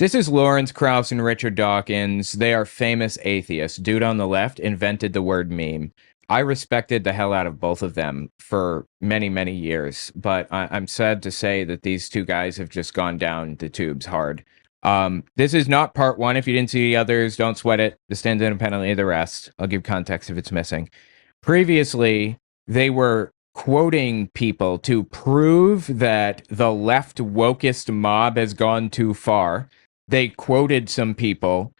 This is Lawrence Krauss and Richard Dawkins. They are famous atheists. Dude on the left invented the word meme. I respected the hell out of both of them for many, many years, but I'm sad to say that these two guys have just gone down the tubes hard. This is not part one. If you didn't see the others, don't sweat it. This stands independently of the rest. I'll give context if it's missing. Previously, they were quoting people to prove that the left wokest mob has gone too far. They quoted some people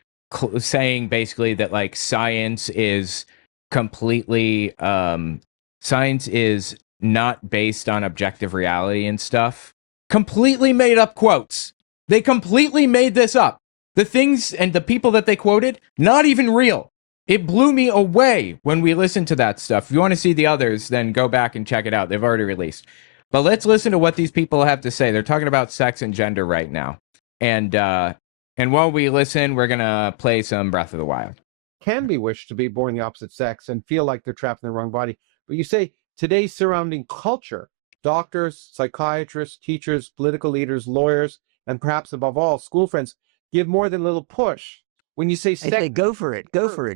saying basically that like science is completely science is not based on objective reality and stuff. Completely made up quotes. They completely made this up. The things and the people that they quoted, not even real. It blew me away when we listened to that stuff. If you want to see the others, then go back and check it out. They've already released. But let's listen to what these people have to say. They're talking about sex and gender right now. And while we listen, we're going to play some Breath of the Wild. Can be wished to be born the opposite sex and feel like they're trapped in the wrong body. But you say today's surrounding culture, doctors, psychiatrists, teachers, political leaders, lawyers, and perhaps above all, school friends, give more than a little push. When you say sex, they go for it,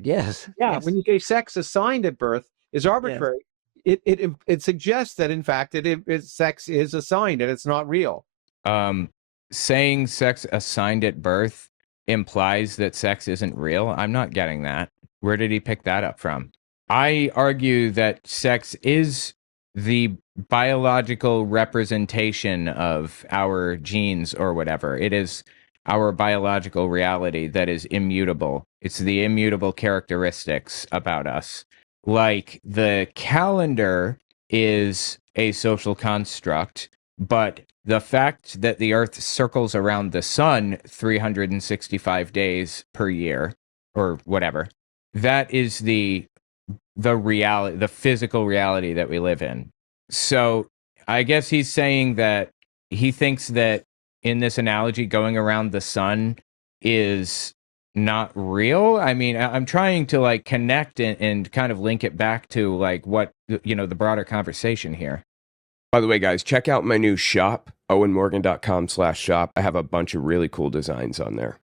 yes. Yeah, yes. When you say sex assigned at birth is arbitrary, yes. it suggests that in fact sex is assigned and it's not real. Saying sex assigned at birth implies that sex isn't real. I'm not getting that. Where did he pick that up from? I argue that sex is the biological representation of our genes or whatever. It is our biological reality that is immutable. It's the immutable characteristics about us. Like the calendar is a social construct, but the fact that the Earth circles around the sun 365 days per year, or whatever, that is the reality, the physical reality that we live in. So I guess he's saying that he thinks that in this analogy, going around the sun is not real. I mean, I'm trying to like connect and kind of link it back to like what, you know, the broader conversation here. By the way, guys, check out my new shop, owenmorgan.com/shop. I have a bunch of really cool designs on there.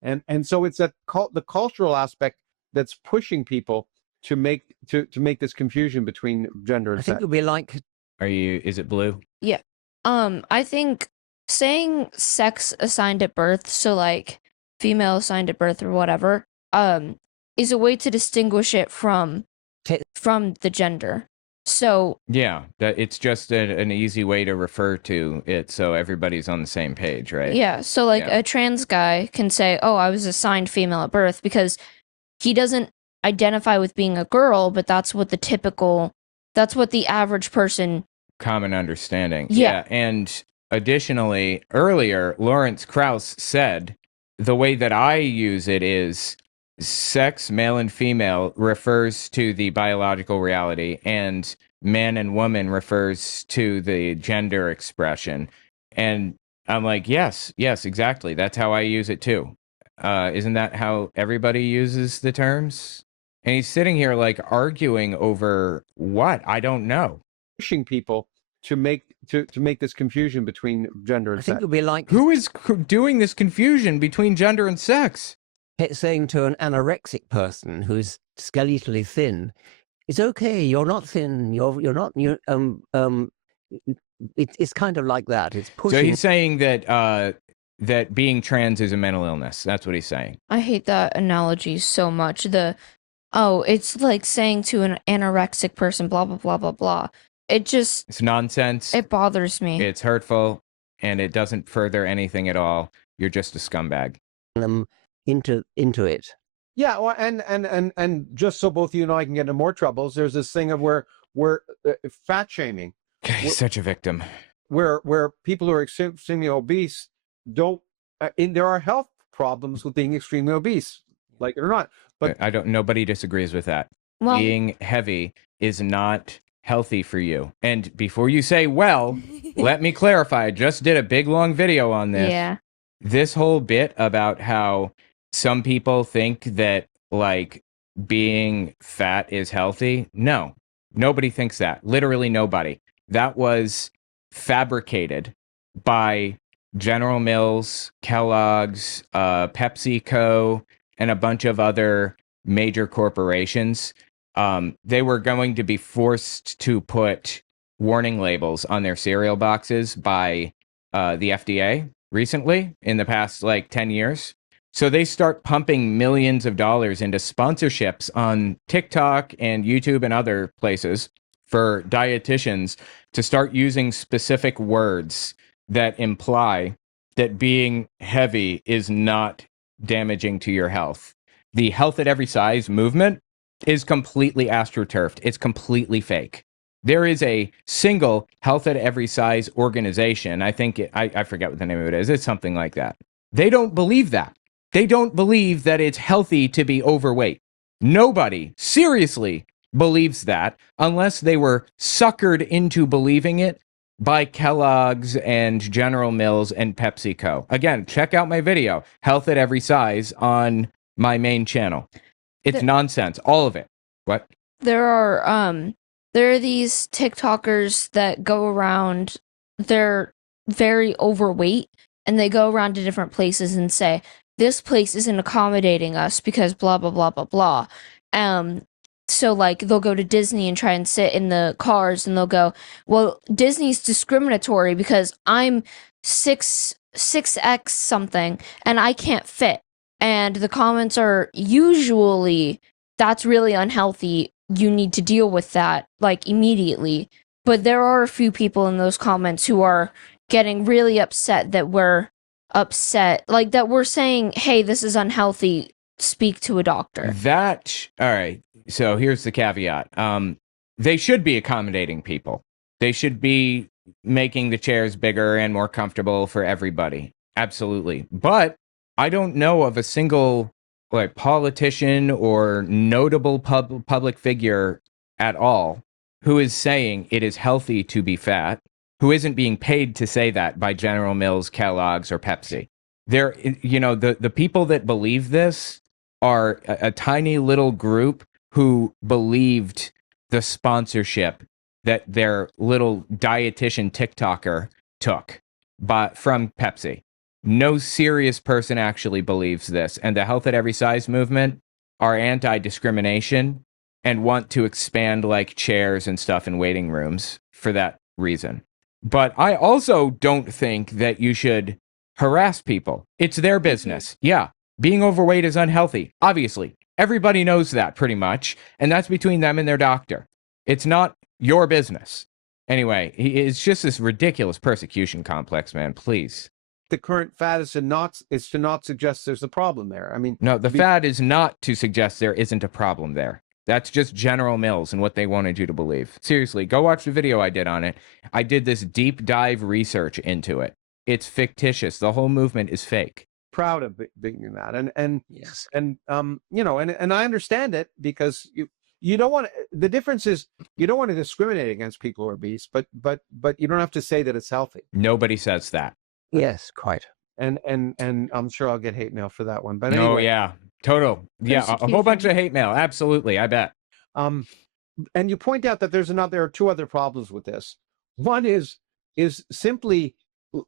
And so it's the cultural aspect that's pushing people to make this confusion between gender and sex. I think it'll be like, is it blue? Yeah. I think saying sex assigned at birth, so like female assigned at birth or whatever, is a way to distinguish it from the gender. So yeah, that it's just an easy way to refer to it, so everybody's on the same page, right? Yeah. So like a trans guy can say, "Oh, I was assigned female at birth," because he doesn't identify with being a girl, but that's what the average person. Common understanding. Yeah. And additionally, earlier, Lawrence Krauss said the way that I use it is sex, male and female, refers to the biological reality, and man and woman refers to the gender expression. And I'm like, yes, exactly. That's how I use it too. Isn't that how everybody uses the terms? And he's sitting here like arguing over what? I don't know. Pushing people to make this confusion between gender and sex. I think it'll be like, who is doing this confusion between gender and sex? Saying to an anorexic person who's skeletally thin, it's okay, you're not thin, you're not, it's kind of like that. It's pushing. So he's saying that that being trans is a mental illness. That's what he's saying. I hate that analogy so much. It's like saying to an anorexic person, blah, blah, blah, blah, blah. It's nonsense. It bothers me. It's hurtful, and it doesn't further anything at all. You're just a scumbag. Into it. Yeah, well, and just so both you and I can get into more troubles, there's this thing of where fat shaming. He's such a victim. Where people who are extremely obese don't. There are health problems with being extremely obese, like it or not. But nobody disagrees with that. Well, being heavy is not healthy for you. And before you say, well, let me clarify. I just did a big long video on this. Yeah. This whole bit about how some people think that like being fat is healthy. No, nobody thinks that. Literally nobody. That was fabricated by General Mills, Kellogg's, PepsiCo, and a bunch of other major corporations, they were going to be forced to put warning labels on their cereal boxes by the FDA recently in the past like 10 years. So they start pumping millions of dollars into sponsorships on TikTok and YouTube and other places for dietitians to start using specific words that imply that being heavy is not damaging to your health. The health at every size movement is completely astroturfed. It's completely fake. There is a single health at every size organization. I think I forget what the name of it is. It's something like that. They don't believe that. They don't believe that it's healthy to be overweight. Nobody seriously believes that unless they were suckered into believing it by Kellogg's and General Mills and PepsiCo. Again, check out my video, Health at Every Size, on my main channel. It's nonsense, all of it. What? There are these TikTokers that go around, they're very overweight, and they go around to different places and say, this place isn't accommodating us because blah, blah, blah, blah, blah. So, like, they'll go to Disney and try and sit in the cars, and they'll go, well, Disney's discriminatory because I'm 6X something, and I can't fit. And the comments are usually, that's really unhealthy. You need to deal with that, like, immediately. But there are a few people in those comments who are getting really upset that we're upset, like that we're saying, hey, this is unhealthy, speak to a doctor. All right. So here's the caveat. They should be accommodating people. They should be making the chairs bigger and more comfortable for everybody. Absolutely. But I don't know of a single like politician or notable public figure at all who is saying it is healthy to be fat, who isn't being paid to say that by General Mills, Kellogg's, or Pepsi. They're, the people that believe this are a tiny little group who believed the sponsorship that their little dietitian TikToker took from Pepsi. No serious person actually believes this. And the Health at Every Size movement are anti-discrimination and want to expand like chairs and stuff in waiting rooms for that reason. But I also don't think that you should harass people. It's their business. Yeah, being overweight is unhealthy. Obviously, everybody knows that pretty much. And that's between them and their doctor. It's not your business. Anyway, it's just this ridiculous persecution complex, man. Please. The current fad is to not suggest there's a problem there. I mean, no, the fad is not to suggest there isn't a problem there. That's just General Mills and what they wanted you to believe. Seriously, go watch the video I did on it. I did this deep dive research into it. It's fictitious. The whole movement is fake. Proud of being that, and Yes. and and I understand it because you don't want to, the difference is you don't want to discriminate against people who are obese, but you don't have to say that it's healthy. Nobody says that. Yes, quite. And I'm sure I'll get hate mail for that one. But anyway, yeah, total. Yeah, a whole bunch of hate mail. Absolutely, I bet. And you point out that there are two other problems with this. One is simply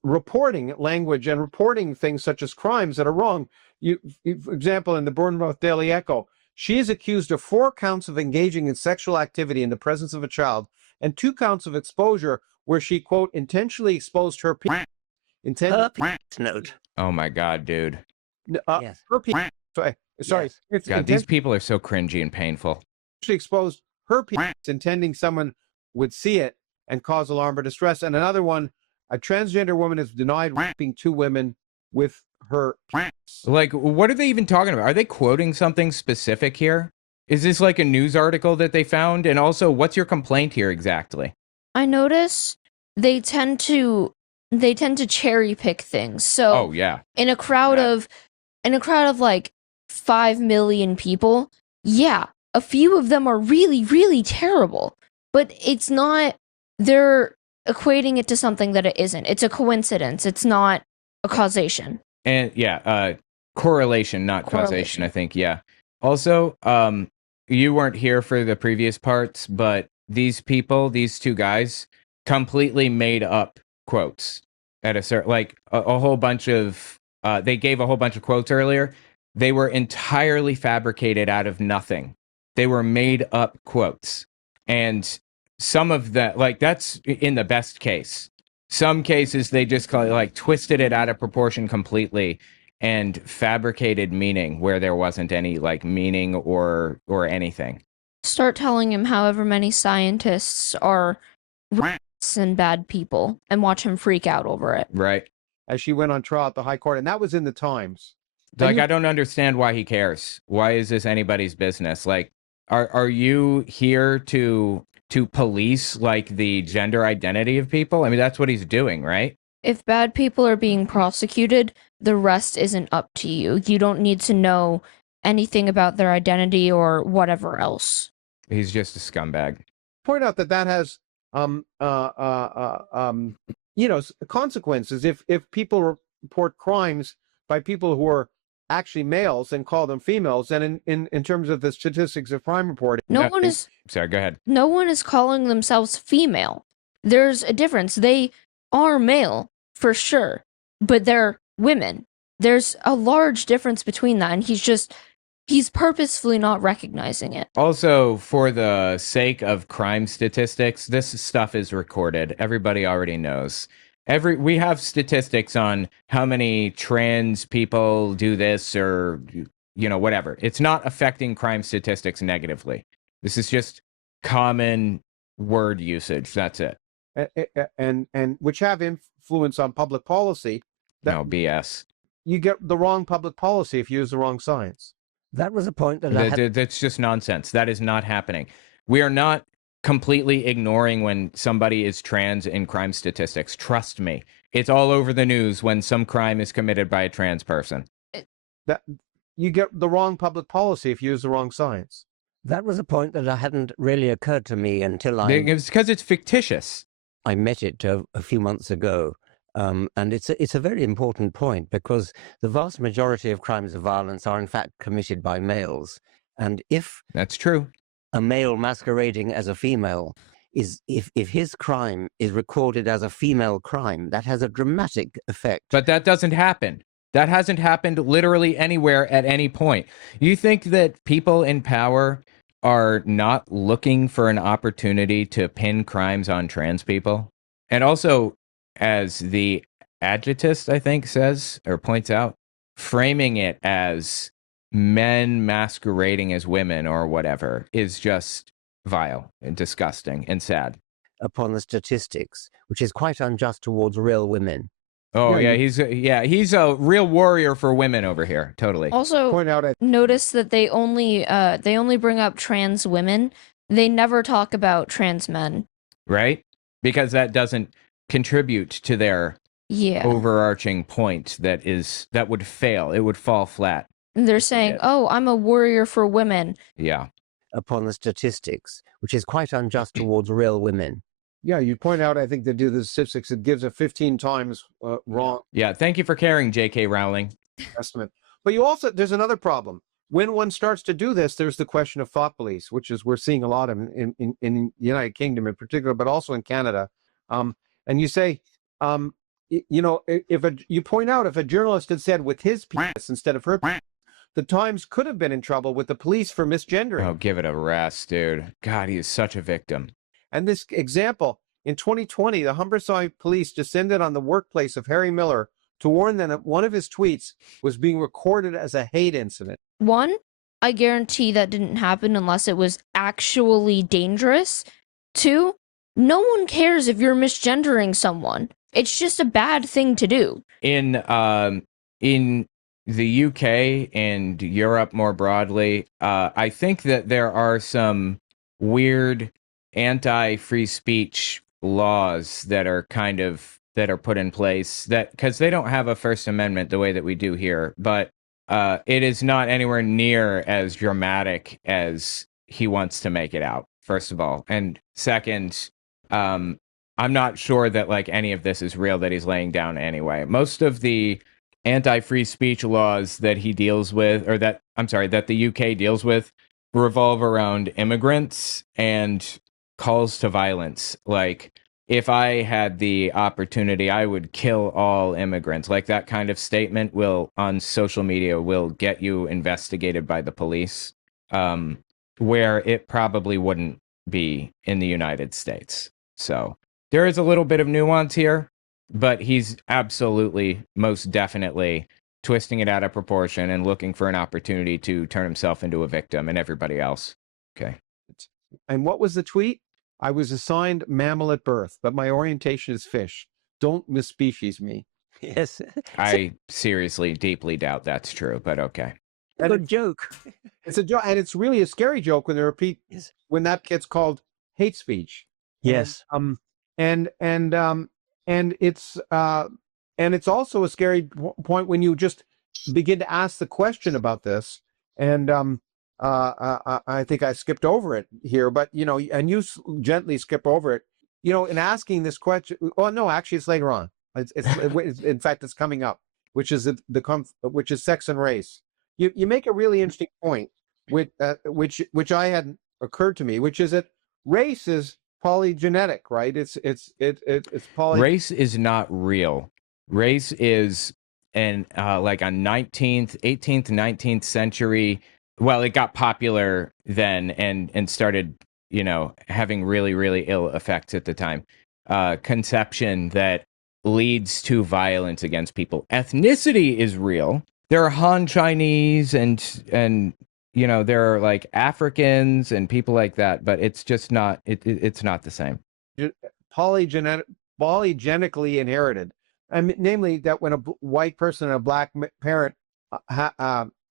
reporting language and reporting things such as crimes that are wrong. For example, in the Bournemouth Daily Echo, she is accused of 4 counts of engaging in sexual activity in the presence of a child and 2 counts of exposure where she, quote, intentionally exposed her penis. Note. Oh my God, dude. Yes. Her penis. Sorry. Yes. God, these people are so cringy and painful. She exposed her penis, intending someone would see it and cause alarm or distress. And another one, a transgender woman is denied raping 2 women with her penis. Like, what are they even talking about? Are they quoting something specific here? Is this like a news article that they found? And also, what's your complaint here exactly? I notice they tend to cherry pick things. So Oh yeah. in a crowd of like 5 million people, yeah, a few of them are really, really terrible. But it's not, they're equating it to something that it isn't. It's a coincidence. It's not a causation. And yeah, correlation, not causation, I think. Yeah. Also, you weren't here for the previous parts, but these 2 guys completely made up quotes. at a certain, like a whole bunch of, they gave a whole bunch of quotes earlier. They were entirely fabricated out of nothing. They were made up quotes. And some of that, like, that's in the best case. Some cases they just like twisted it out of proportion completely and fabricated meaning where there wasn't any like meaning or anything. Start telling him however many scientists are rats and bad people and watch him freak out over it. Right. As she went on trial at the High Court, and that was in the Times. Like, I don't understand why he cares. Why is this anybody's business? Like, are you here to police like the gender identity of people? I mean, that's what he's doing, right? If bad people are being prosecuted, the rest isn't up to you. You don't need to know anything about their identity or whatever else. He's just a scumbag. Point out that has consequences if people report crimes by people who are actually males and call them females. And in terms of the statistics of crime reporting, Sorry, go ahead. No one is calling themselves female. There's a difference. They are male for sure, but they're women. There's a large difference between that, and he's purposefully not recognizing it. Also, for the sake of crime statistics, this stuff is recorded. Everybody already knows. We have statistics on how many trans people do this or, whatever. It's not affecting crime statistics negatively. This is just common word usage. That's it. And which have influence on public policy. No, BS. You get the wrong public policy if you use the wrong science. That was a point that that's just nonsense. That is not happening. We are not completely ignoring when somebody is trans in crime statistics. Trust me. It's all over the news when some crime is committed by a trans person. That you get the wrong public policy if you use the wrong science. That was a point that hadn't really occurred to me until It's because it's fictitious. I met it a few months ago. And it's a very important point because the vast majority of crimes of violence are in fact committed by males. And if that's true, a male masquerading as a female if his crime is recorded as a female crime, that has a dramatic effect. But that doesn't happen. That hasn't happened literally anywhere at any point. You think that people in power are not looking for an opportunity to pin crimes on trans people? And also, as the adjutist, I think, says or points out, framing it as men masquerading as women or whatever is just vile and disgusting and sad. Upon the statistics, which is quite unjust towards real women. Oh yeah, he's a real warrior for women over here. Totally. Also, point out notice that they only bring up trans women. They never talk about trans men. Right? Because that doesn't contribute to their overarching point that would fail. It would fall flat. And they're saying, "Oh, I'm a warrior for women." Yeah. Upon the statistics, which is quite unjust towards real women. Yeah, you point out, I think, to do the statistics, it gives a 15 times wrong. Yeah, thank you for caring, J.K. Rowling. Estimate. But there's another problem. When one starts to do this, there's the question of thought police, which is we're seeing a lot of in the United Kingdom in particular, but also in Canada. And you say, you point out if a journalist had said with his penis instead of her penis, the Times could have been in trouble with the police for misgendering. Oh, give it a rest, dude. God, he is such a victim. And this example, in 2020, the Humberside police descended on the workplace of Harry Miller to warn them that one of his tweets was being recorded as a hate incident. One, I guarantee that didn't happen unless it was actually dangerous. Two, no one cares if you're misgendering someone. It's just a bad thing to do. In the UK and Europe more broadly, I think that there are some weird anti-free speech laws that are put in place that because they don't have a First Amendment the way that we do here, but it is not anywhere near as dramatic as he wants to make it out, first of all. And second, I'm not sure that like any of this is real that he's laying down anyway. Most of the anti-free speech laws that he deals with, or that the UK deals with, revolve around immigrants and calls to violence. Like if I had the opportunity, I would kill all immigrants. Like that kind of statement will on social media will get you investigated by the police, where it probably wouldn't be in the United States. So there is a little bit of nuance here, but he's absolutely, most definitely twisting it out of proportion and looking for an opportunity to turn himself into a victim and everybody else. Okay. And what was the tweet? I was assigned mammal at birth, but my orientation is fish. Don't misspecies me. Yes. I seriously, deeply doubt that's true, but okay. Good joke. It's a joke, and it's really a scary joke when they repeat Yes. when that gets called hate speech. Yes. And it's also a scary point when you just begin to ask the question about this. And I think I skipped over it here, but and you gently skip over it. In asking this question. Oh no, actually, it's later on. It's in fact, it's coming up, which is which is sex and race. You make a really interesting point, which I hadn't occurred to me, which is that race is polygenetic, right? It's Race is not real. Race is like a 18th, 19th century. Well, it got popular then and started, having really, really ill effects at the time. Conception that leads to violence against people. Ethnicity is real. There are Han Chinese and there are like Africans and people like that, but it's just not. It's not the same. Polygenically inherited, and namely that when a white person and a black parent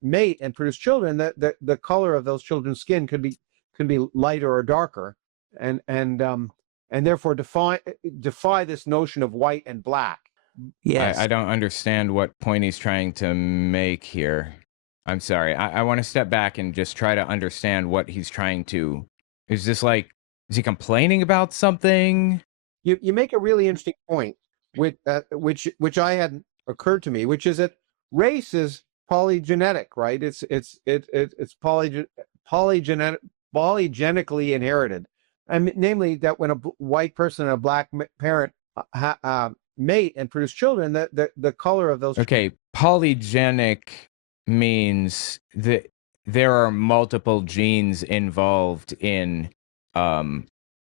mate and produce children, the color of those children's skin can be lighter or darker, and therefore defy this notion of white and black. Yes. I don't understand what point he's trying to make here. I'm sorry. I want to step back and just try to understand what he's trying to. Is this like, is he complaining about something? You make a really interesting point, which I hadn't occurred to me, which is that race is polygenetic, right? It's polygenically inherited, and namely that when a white person and a black parent mate and produce children, the color of those. Okay, polygenic means that there are multiple genes involved in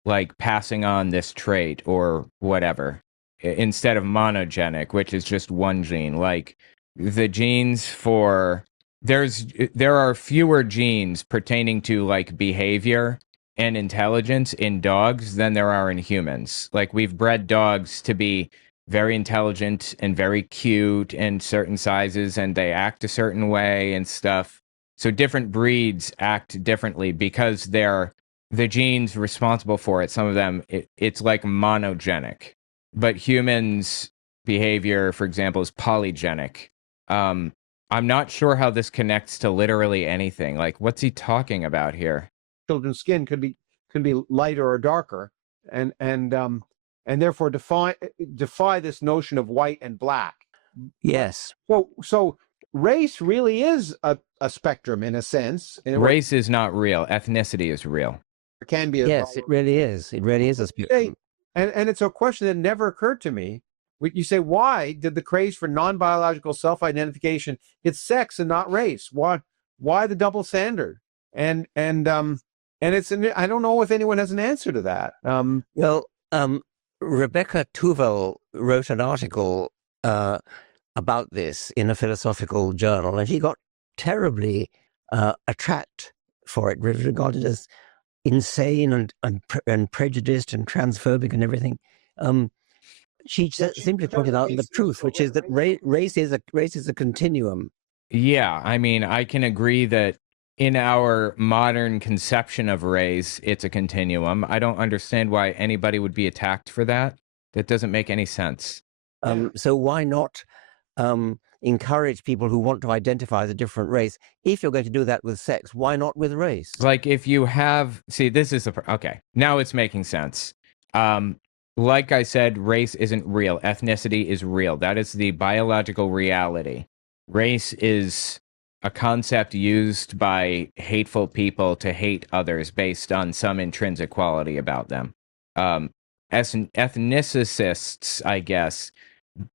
like passing on this trait or whatever, instead of monogenic, which is just one gene. Like the genes for there are fewer genes pertaining to like behavior and intelligence in dogs than there are in humans. Like we've bred dogs to be very intelligent and very cute in certain sizes, and they act a certain way and stuff. So different breeds act differently because they're the genes responsible for it. Some of them, it's like monogenic, but humans' behavior, for example, is polygenic. I'm not sure how this connects to literally anything. Like, what's he talking about here? Children's skin can be lighter or darker, and therefore defy this notion of white and black. Yes. So race really is a spectrum in a sense. Race is not real. Ethnicity is real. It can be. Yes, it really is. It really is a spectrum. And it's a question that never occurred to me. You say, why did the craze for non-biological self-identification? It's sex and not race. Why the double standard? And it's I don't know if anyone has an answer to that. Rebecca Tuvel wrote an article about this in a philosophical journal, and she got terribly attacked for it, regarded as insane and prejudiced and transphobic and everything. She simply pointed out the truth, which is that race is a continuum. Yeah, I mean, I can agree that in our modern conception of race, it's a continuum. I don't understand why anybody would be attacked for that. That doesn't make any sense. So why not encourage people who want to identify as a different race? If you're going to do that with sex, why not with race? Like if you have, see, this is okay. Now it's making sense. Like I said, race isn't real. Ethnicity is real. That is the biological reality. Race is a concept used by hateful people to hate others based on some intrinsic quality about them. ethnicists, I guess,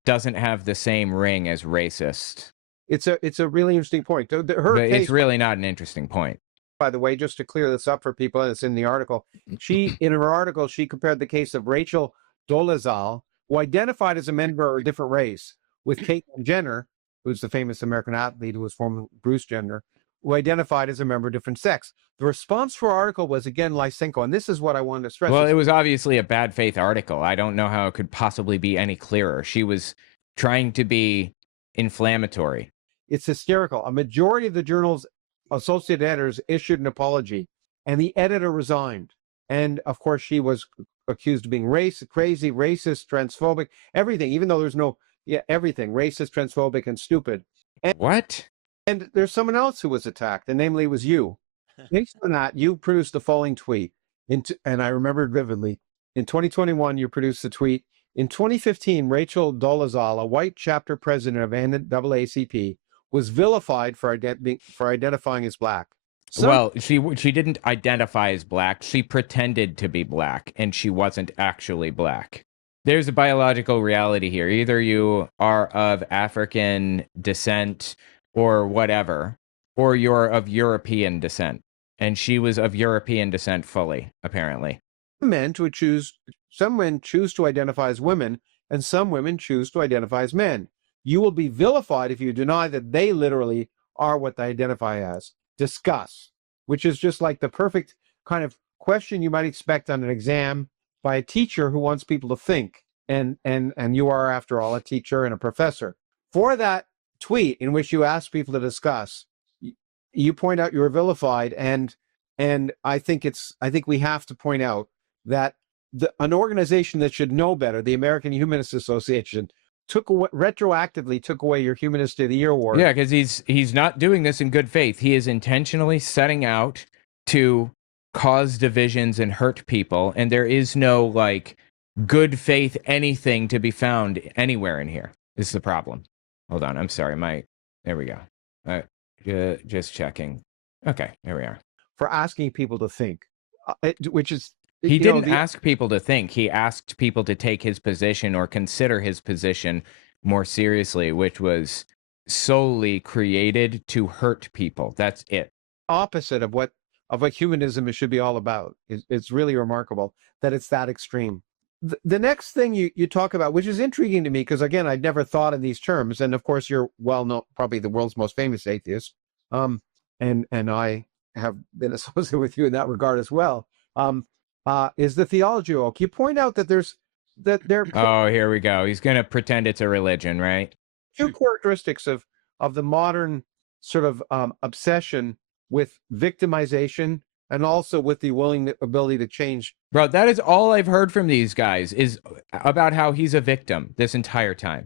doesn't have the same ring as racist. It's a really interesting point. Her But case, it's really not an interesting point. by the way, just to clear this up for people, and it's in the article. In her article, she compared the case of Rachel Dolezal, who identified as a member of a different race, with Caitlyn Jenner, who's the famous American athlete who was formerly Bruce Jenner, who identified as a member of different sex. The response for our article was again Lysenko, and this is what I wanted to stress. Well, it was obviously a bad faith article. I don't know how it could possibly be any clearer. She was trying to be inflammatory. It's hysterical. A majority of the journal's associate editors issued an apology, and the editor resigned. And of course, she was accused of being crazy, racist, transphobic, everything, even though there's no, everything, racist, transphobic, and stupid. And, What? And there's someone else who was attacked, and namely was you. Based on that, you produced the following tweet, and I remember it vividly. In 2021, you produced the tweet. In 2015, Rachel Dolezal, a white chapter president of NAACP, was vilified for identifying as black. Well, she didn't identify as black. She pretended to be black, and she wasn't actually black. There's a biological reality here. Either you are of African descent or whatever, or you're of European descent. And she was of European descent fully, apparently. Some men choose to identify as women, and some women choose to identify as men. You will be vilified if you deny that they literally are what they identify as. Discuss, which is just like the perfect kind of question you might expect on an exam by a teacher who wants people to think. And you are, after all, a teacher and a professor. For that tweet in which you ask people to discuss, you point out you were vilified, and I think we have to point out that an organization that should know better, the American Humanist Association, retroactively took away your Humanist of the Year award. Yeah, because he's not doing this in good faith. He is intentionally setting out to cause divisions and hurt people, and there is no like good faith anything to be found anywhere in here. This is the problem. Hold on, I'm sorry. There we go. Just checking. Okay, there we are. For asking people to think, which is he didn't ask people to think. He asked people to take his position or consider his position more seriously, which was solely created to hurt people. That's it. Opposite of what humanism should be all about. It's really remarkable that it's that extreme. The next thing you talk about, which is intriguing to me, because again, I'd never thought in these terms, and of course you're well known, probably the world's most famous atheist, and I have been associated with you in that regard as well. Is the theology oak. You point out that there. Oh, here we go. He's going to pretend it's a religion, right? Two characteristics of the modern sort of obsession with victimization and also with the ability to change. Bro, that is all I've heard from these guys is about how he's a victim this entire time.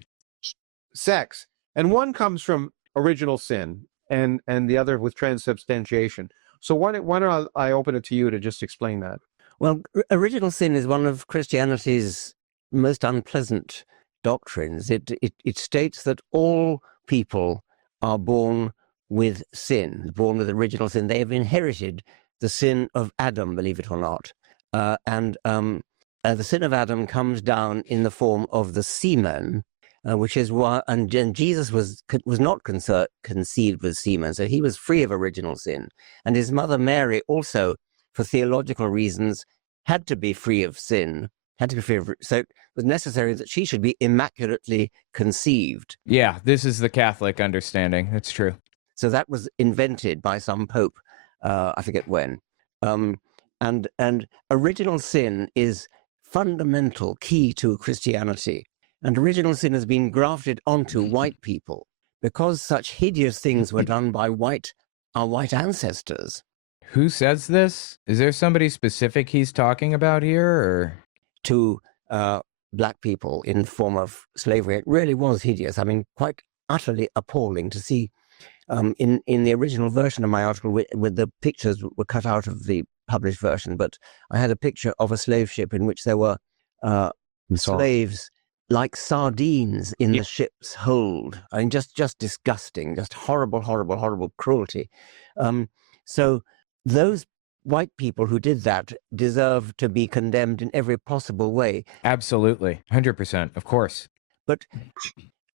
Sex. And one comes from original sin and the other with transubstantiation. So why don't I open it to you to just explain that? Well, original sin is one of Christianity's most unpleasant doctrines. It states that all people are born with sin, born with original sin. They have inherited the sin of Adam, believe it or not. And the sin of Adam comes down in the form of the semen, which is why, and Jesus was not conceived with semen, so he was free of original sin. And his mother Mary also, for theological reasons, had to be free of sin, so it was necessary that she should be immaculately conceived. Yeah, this is the Catholic understanding. That's true. So that was invented by some pope, I forget when. And original sin is fundamental, key to Christianity. And original sin has been grafted onto white people because such hideous things were done by our white ancestors. Who says this? Is there somebody specific he's talking about here, or to black people in the form of slavery? It really was hideous. I mean, quite utterly appalling to see. In the original version of my article, with the pictures were cut out of the published version, but I had a picture of a slave ship in which there were slaves like sardines in the ship's hold. I mean, just disgusting, just horrible, horrible, horrible cruelty. So those white people who did that deserve to be condemned in every possible way. Absolutely. 100%. Of course. But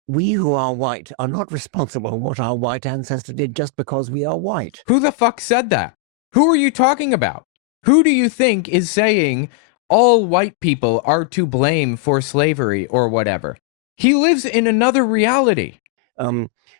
we who are white are not responsible for what our white ancestor did just because we are white. Who the fuck said that? Who are you talking about? Who do you think is saying all white people are to blame for slavery or whatever? He lives in another reality.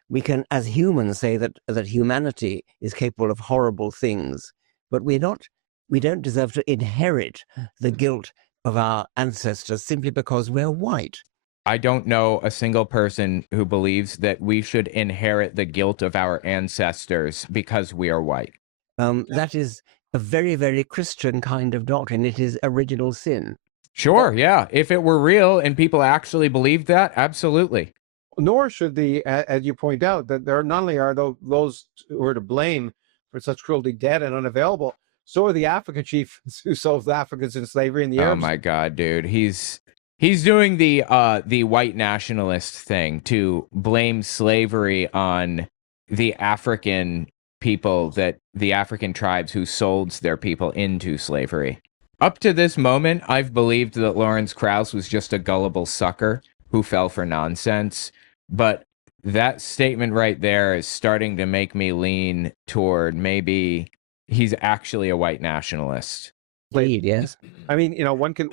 We can, as humans, say that humanity is capable of horrible things, but we don't deserve to inherit the guilt of our ancestors simply because we're white. I don't know a single person who believes that we should inherit the guilt of our ancestors because we are white. That is a very, very Christian kind of doctrine. It is original sin. Sure, yeah. If it were real and people actually believed that, absolutely. Nor should as you point out, that there not only are those who are to blame for such cruelty dead and unavailable, so are the African chiefs who sold Africans in slavery and the Oh Arabs. my God, dude. He's doing the white nationalist thing to blame slavery on the African people, that the African tribes who sold their people into slavery. Up to this moment, I've believed that Lawrence Krauss was just a gullible sucker who fell for nonsense. But that statement right there is starting to make me lean toward maybe he's actually a white nationalist. Indeed, yes. I mean, one could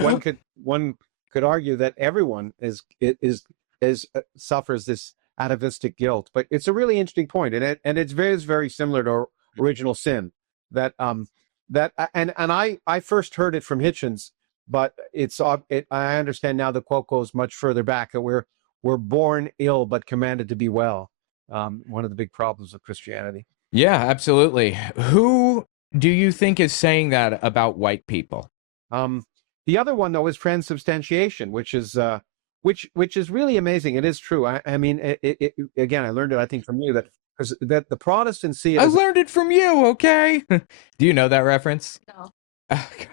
argue that everyone is suffers this atavistic guilt, but it's a really interesting point, and it's very, very similar to original sin. That I first heard it from Hitchens, but I understand now the quote goes much further back, that we're born ill but commanded to be well. One of the big problems of Christianity. Yeah, absolutely. Who do you think is saying that about white people? The other one, though, is transubstantiation, which is really amazing. It is true. I mean, again, I learned it, I think, from you, that the Protestants see it. I learned it from you, okay? Do you know that reference? No. Oh, God.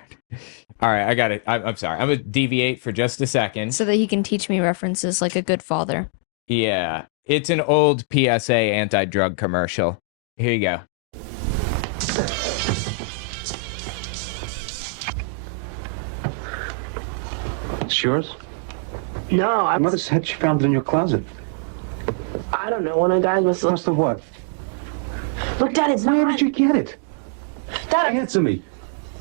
All right, I got it. I'm sorry. I'm going to deviate for just a second. So that he can teach me references like a good father. Yeah, it's an old PSA anti-drug commercial. Here you go. It's yours? No, Mother said she found it in your closet. I don't know. When I died, must Must have what? Look, Dad, it's Where not. did you get it? Dad, Answer me.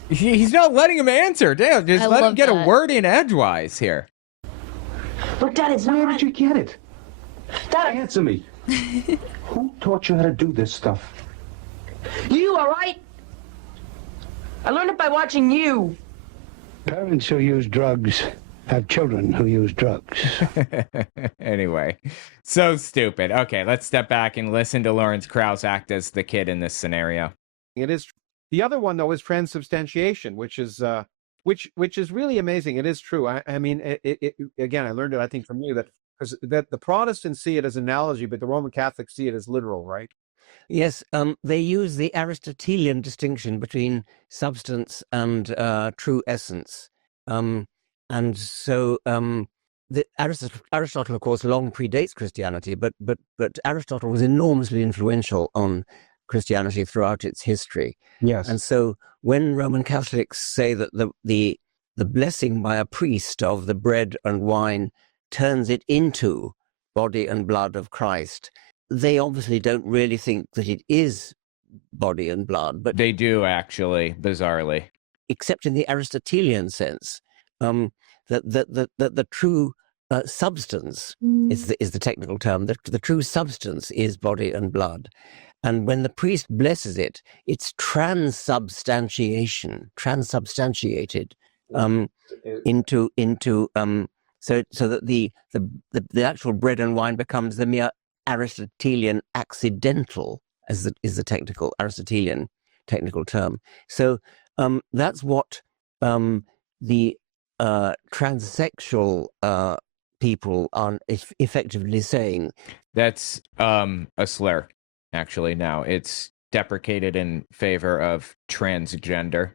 He's not letting him answer. Damn, just I let him love get that. a word in edgewise here. look, Dad, it's Where not. did you get it? Dad, Answer me. Who taught you how to do this stuff? you, all right? I learned it by watching you. Parents who use drugs have children who use drugs. Anyway, so stupid. Okay, let's step back and listen to Lawrence Krauss act as the kid in this scenario. It is. The other one, though, is transubstantiation, which is really amazing. It is true. I mean, again, I learned it, I think, from you, that the Protestants see it as analogy, but the Roman Catholics see it as literal, right? Yes, they use the Aristotelian distinction between substance and true essence. And so Aristotle, of course, long predates Christianity, but Aristotle was enormously influential on Christianity throughout its history. Yes. And so when Roman Catholics say that the blessing by a priest of the bread and wine turns it into body and blood of Christ, they obviously don't really think that it is body and blood, but They do, actually, bizarrely. except in the Aristotelian sense, that the true substance is the technical term. The true substance is body and blood, and when the priest blesses it, it's transubstantiated into so that the actual bread and wine becomes the mere Aristotelian accidental, as is the technical Aristotelian technical term. So that's what the transsexual people are effectively saying. That's a slur, actually, now. It's deprecated in favor of transgender.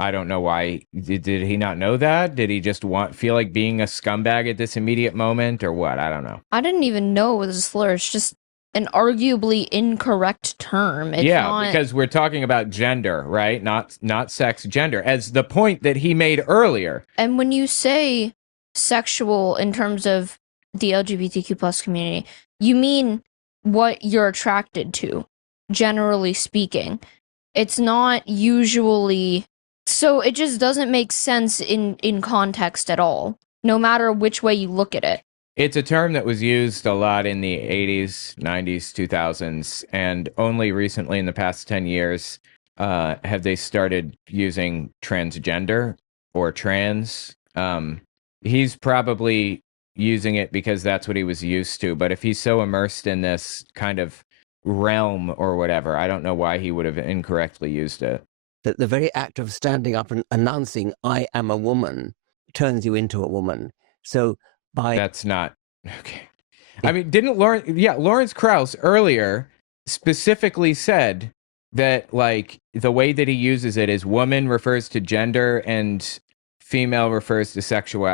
I don't know why. Did he not know that? Did he just feel like being a scumbag at this immediate moment, or what? I don't know. I didn't even know it was a slur. It's just an arguably incorrect term. It's not... because we're talking about gender, right? Not sex, gender, as the point that he made earlier. And when you say sexual in terms of the LGBTQ plus community, you mean what you're attracted to, generally speaking. It's not usually... So it just doesn't make sense in context at all, no matter which way you look at it. It's a term that was used a lot in the 80s, 90s, 2000s, and only recently in the past 10 years have they started using transgender or trans. He's probably using it because that's what he was used to, but if he's so immersed in this kind of realm or whatever, I don't know why he would have incorrectly used it. The very act of standing up and announcing, I am a woman, turns you into a woman. So by... That's not... Okay. I mean, didn't Lawrence Krauss earlier specifically said that, like, the way that he uses it is woman refers to gender and female refers to sexual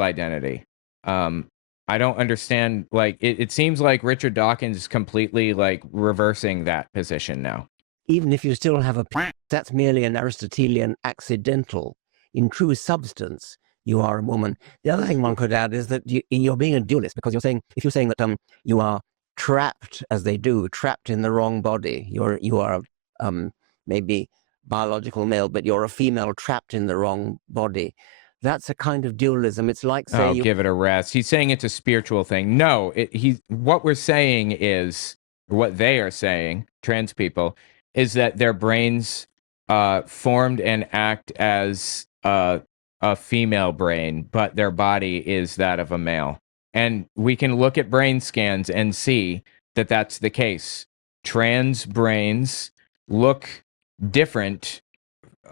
identity. I don't understand, like, it seems like Richard Dawkins is completely, like, reversing that position now. Even if you still have a that's merely an Aristotelian accidental. In true substance, you are a woman. The other thing one could add is that you're being a dualist, because if you're saying that you are trapped, as they do, trapped in the wrong body. You are maybe biological male, but you're a female trapped in the wrong body. That's a kind of dualism. It's like saying... give it a rest. He's saying it's a spiritual thing. No, what we're saying is, what they are saying, trans people, is that their brains formed and act as a female brain, but their body is that of a male. And we can look at brain scans and see that that's the case. Trans brains look different.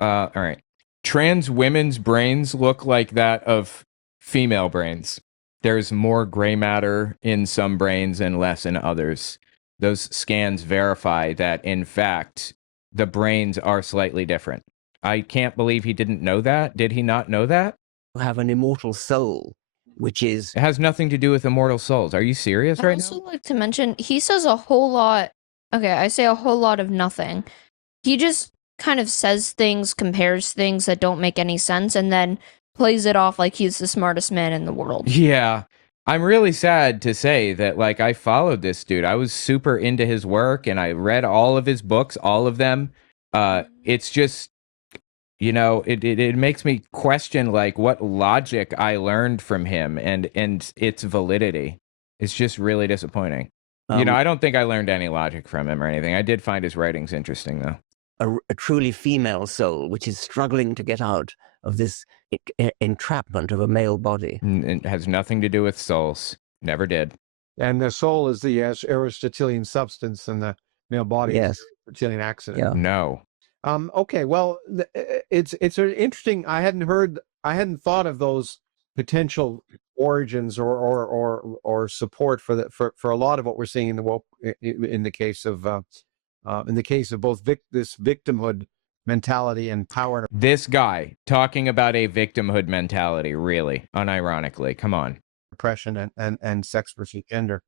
All right. Trans women's brains look like that of female brains. There's more gray matter in some brains and less in others. Those scans verify that, in fact, the brains are slightly different. I can't believe he didn't know that. Did he not know that? Have an immortal soul, which is... It has nothing to do with immortal souls. Are you serious right now? I'd also like to mention, he says a whole lot... Okay, I say a whole lot of nothing. He just kind of says things, compares things that don't make any sense, and then plays it off like he's the smartest man in the world. Yeah. I'm really sad to say that, like, I followed this dude. I was super into his work, and I read all of his books, all of them. It's just, you know, it makes me question, like, what logic I learned from him and its validity. It's just really disappointing. You know, I don't think I learned any logic from him or anything. I did find his writings interesting, though. A truly female soul, which is struggling to get out of this entrapment of a male body. It has nothing to do with souls. Never did. And the soul is the Aristotelian substance, and the male body is the Aristotelian accident. Yeah. No. Okay. Well, it's an interesting. I hadn't thought of those potential origins or support for a lot of what we're seeing in the case of both this victimhood mentality and power. This guy talking about a victimhood mentality, really, unironically. Come on. Oppression and sex versus gender.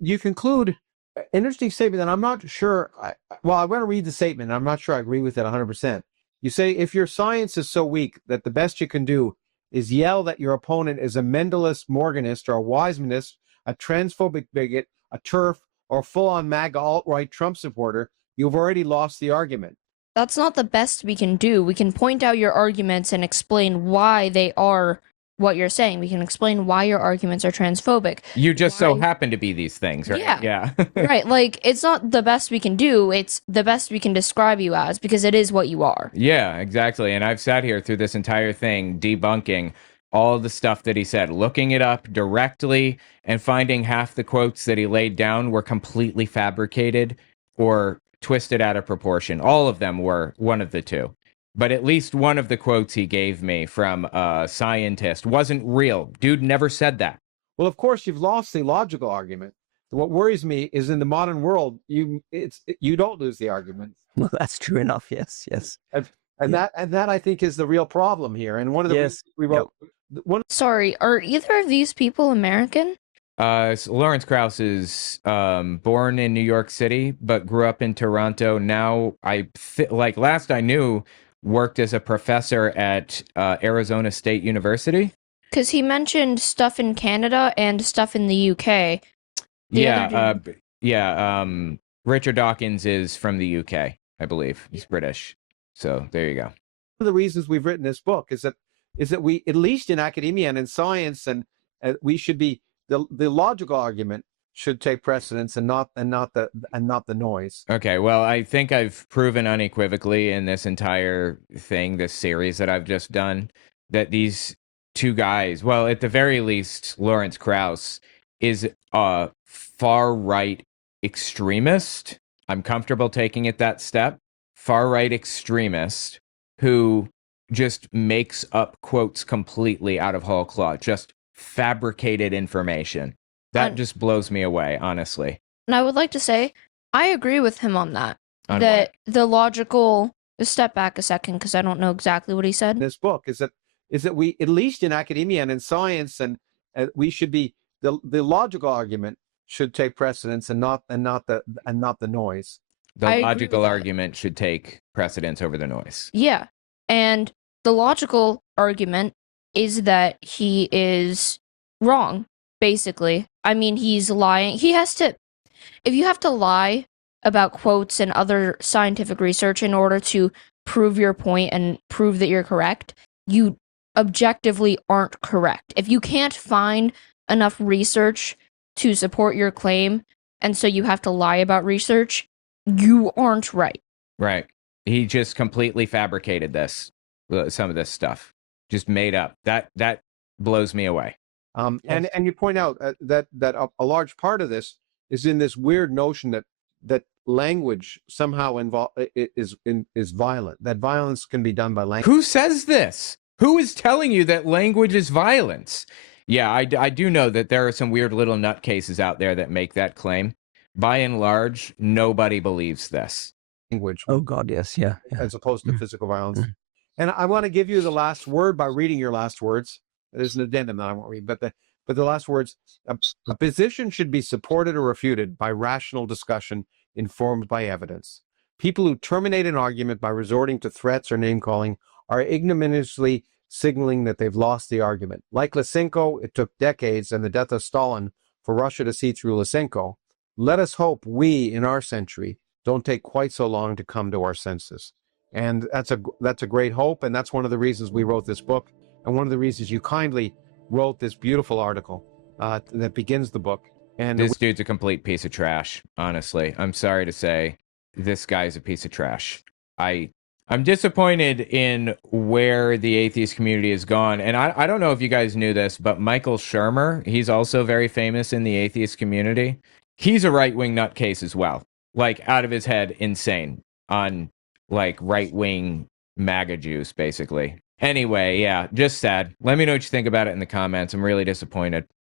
You conclude an interesting statement that I'm not sure. I want to read the statement. I'm not sure I agree with it 100%. You say, if your science is so weak that the best you can do is yell that your opponent is a Mendelist, Morganist, or a Wisemanist, a transphobic bigot, a TERF, or full-on MAGA alt-right Trump supporter, you've already lost the argument. That's not the best we can do. We can point out your arguments and explain why they are what you're saying. We can explain why your arguments are transphobic. You just so happen to be these things, right? Yeah. Right. Like, it's not the best we can do. It's the best we can describe you as, because it is what you are. Yeah, exactly. And I've sat here through this entire thing debunking all the stuff that he said, looking it up directly and finding half the quotes that he laid down were completely fabricated or twisted out of proportion. All of them were one of the two. But at least one of the quotes he gave me from a scientist wasn't real. Dude never said that. Well, of course, you've lost the logical argument. What worries me is in the modern world, you don't lose the argument. Well, that's true enough. Yes. And that I think is the real problem here. And one of the reasons we wrote. Sorry, are either of these people American? Lawrence Krauss is born in New York City, but grew up in Toronto. Now, like last I knew, worked as a professor at Arizona State University. Because he mentioned stuff in Canada and stuff in the UK. Richard Dawkins is from the UK, I believe. He's British. So there you go. One of the reasons we've written this book is that we, at least in academia and in science, and we should be the logical argument should take precedence and not the noise. Okay, well, I think I've proven unequivocally in this entire thing, this series that I've just done, that these two guys, well, at the very least, Lawrence Krauss is a far-right extremist. I'm comfortable taking it that step. Far-right extremist who just makes up quotes completely out of whole cloth, just fabricated information. That just blows me away, honestly. And I would like to say, I agree with him on that. On that the logical, step back a second because I don't know exactly what he said. This book is that we, at least in academia and in science, and we should be the logical argument should take precedence and not the noise. The I agree logical with that. argument should take precedence over the noise. Yeah. And the logical argument is that he is wrong, basically. I mean, he's lying. He has to, if you have to lie about quotes and other scientific research in order to prove your point and prove that you're correct, you objectively aren't correct. If you can't find enough research to support your claim, and so you have to lie about research, you aren't right. Right. He just completely fabricated this, some of this stuff, just made up. That blows me away. And you point out that a large part of this is in this weird notion that language somehow is violent. That violence can be done by language. Who says this? Who is telling you that language is violence? Yeah, I do know that there are some weird little nutcases out there that make that claim. By and large, nobody believes this. Language. Oh God, yes, yeah. As opposed to physical violence. And I want to give you the last word by reading your last words. There's an addendum that I won't read, but the last words: a position should be supported or refuted by rational discussion informed by evidence. People who terminate an argument by resorting to threats or name calling are ignominiously signaling that they've lost the argument. Like Lysenko, it took decades and the death of Stalin for Russia to see through Lysenko. Let us hope we, in our century, don't take quite so long to come to our senses. And that's a great hope, and that's one of the reasons we wrote this book, and one of the reasons you kindly wrote this beautiful article that begins the book. And This dude's a complete piece of trash, honestly. I'm sorry to say, this guy's a piece of trash. I'm disappointed in where the atheist community has gone. And I don't know if you guys knew this, but Michael Shermer, he's also very famous in the atheist community. He's a right-wing nutcase as well. Like, out of his head, insane on, like, right-wing MAGA Jews, basically. Anyway, yeah, just sad. Let me know what you think about it in the comments. I'm really disappointed.